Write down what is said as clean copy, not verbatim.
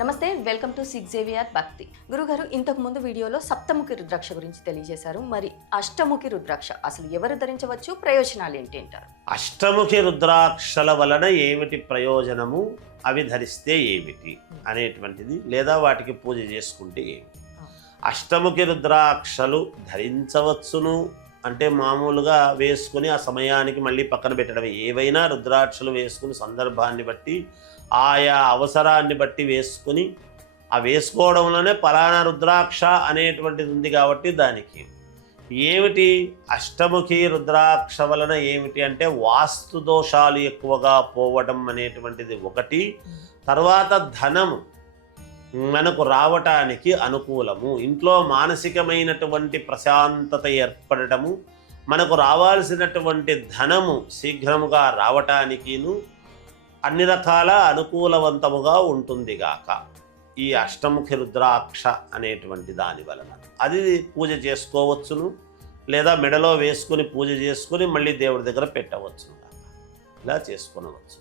నమస్తే, welcome to six JVR భక్తి. గురుగారు, ఇంతకు ముందు వీడియోలో సప్తముఖి రుద్రాక్ష గురించి తెలియజేశారు. మరి అష్టముఖి రుద్రాక్ష అసలు ఎవరు ధరించవచ్చు, ప్రయోజనాలు ఏంటి అంటారు? అష్టముఖి రుద్రాక్షల వలన ఏమిటి ప్రయోజనము, అవి ధరిస్తే ఏమిటి అనేటువంటిది, లేదా వాటికి పూజ చేసుకుంటే ఏమిటి. అష్టముఖి రుద్రాక్షలు ధరించవచ్చును అంటే మామూలుగా వేసుకుని ఆ సమయానికి మళ్ళీ పక్కన పెట్టడమే. ఏవైనా రుద్రాక్షలు వేసుకుని సందర్భాన్ని బట్టి ఆయా అవసరాన్ని బట్టి వేసుకుని ఆ వేసుకోవడంలోనే ఫలానా రుద్రాక్ష అనేటువంటిది ఉంది కాబట్టి దానికి ఏమిటి అష్టముఖి రుద్రాక్ష వలన ఏమిటి అంటే వాస్తు దోషాలు ఎక్కువగా పోవడం అనేటువంటిది ఒకటి. తర్వాత ధనము మనకు రావటానికి అనుకూలము, ఇంట్లో మానసికమైనటువంటి ప్రశాంతత ఏర్పడటము, మనకు రావాల్సినటువంటి ధనము శీఘ్రముగా రావటానికిను అన్ని రకాల అనుకూలవంతముగా ఉంటుందిగాక ఈ అష్టముఖి రుద్రాక్ష అనేటువంటి దాని వలన. అది పూజ చేసుకోవచ్చును, లేదా మెడలో వేసుకుని పూజ చేసుకుని మళ్ళీ దేవుడి దగ్గర పెట్టవచ్చును, ఇలా చేసుకునవచ్చు.